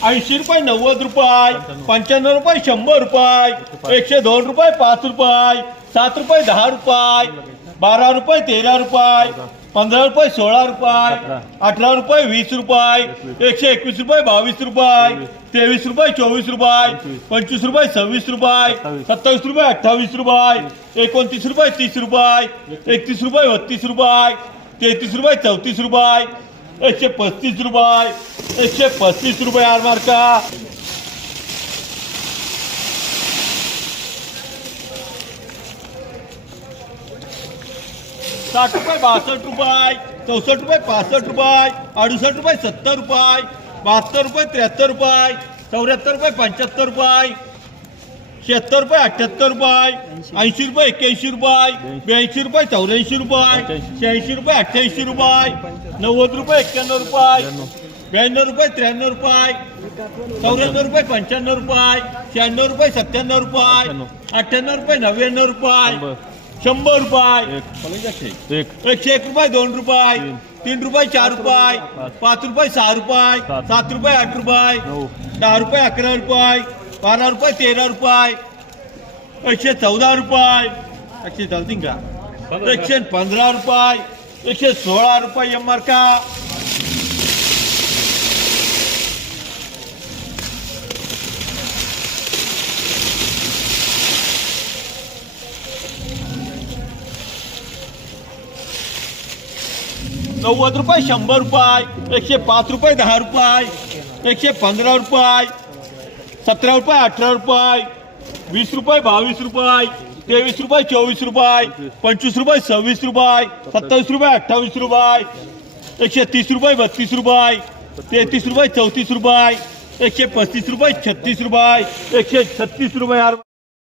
₹80, ₹90, ₹95, ₹100, ₹102, ₹5, ₹7, ₹10, ₹12, ₹13, ₹15, ₹16, ₹18, ₹20, ₹121, ₹22, ₹23, ₹24, ₹25, ₹26, ₹27, ₹28, ₹29, ₹30, ₹31, ₹32, ₹33, ₹34, ₹135, ₹135 यार मार्का. ₹60, ₹62, ₹64, ₹65, ₹68, ₹70, ₹72, ₹73, ₹74, ₹75, ₹76, ₹78, ₹80, ₹81, ₹82, ₹83, ₹84, ₹86, ₹87, ₹88, ₹90, ₹91, ₹92, ₹93, ₹94, ₹95, ₹96, ₹97, ₹98, ₹99, ₹100, ₹101, ₹2, ₹3, ₹4, ₹5, ₹6, ₹7, ₹8, ₹10, ₹11, ₹12, ₹13, ₹114, चालतील का ₹115, ₹116 एम मार्का. ₹90, ₹100, ₹105, ₹10, ₹115, ₹17, ₹18, ₹20, ₹22, ₹23, ₹24, ₹25, ₹26, ₹27, ₹28, ₹130, ₹32, ₹33, ₹34, ₹135, ₹36, ₹36, ₹136 यार.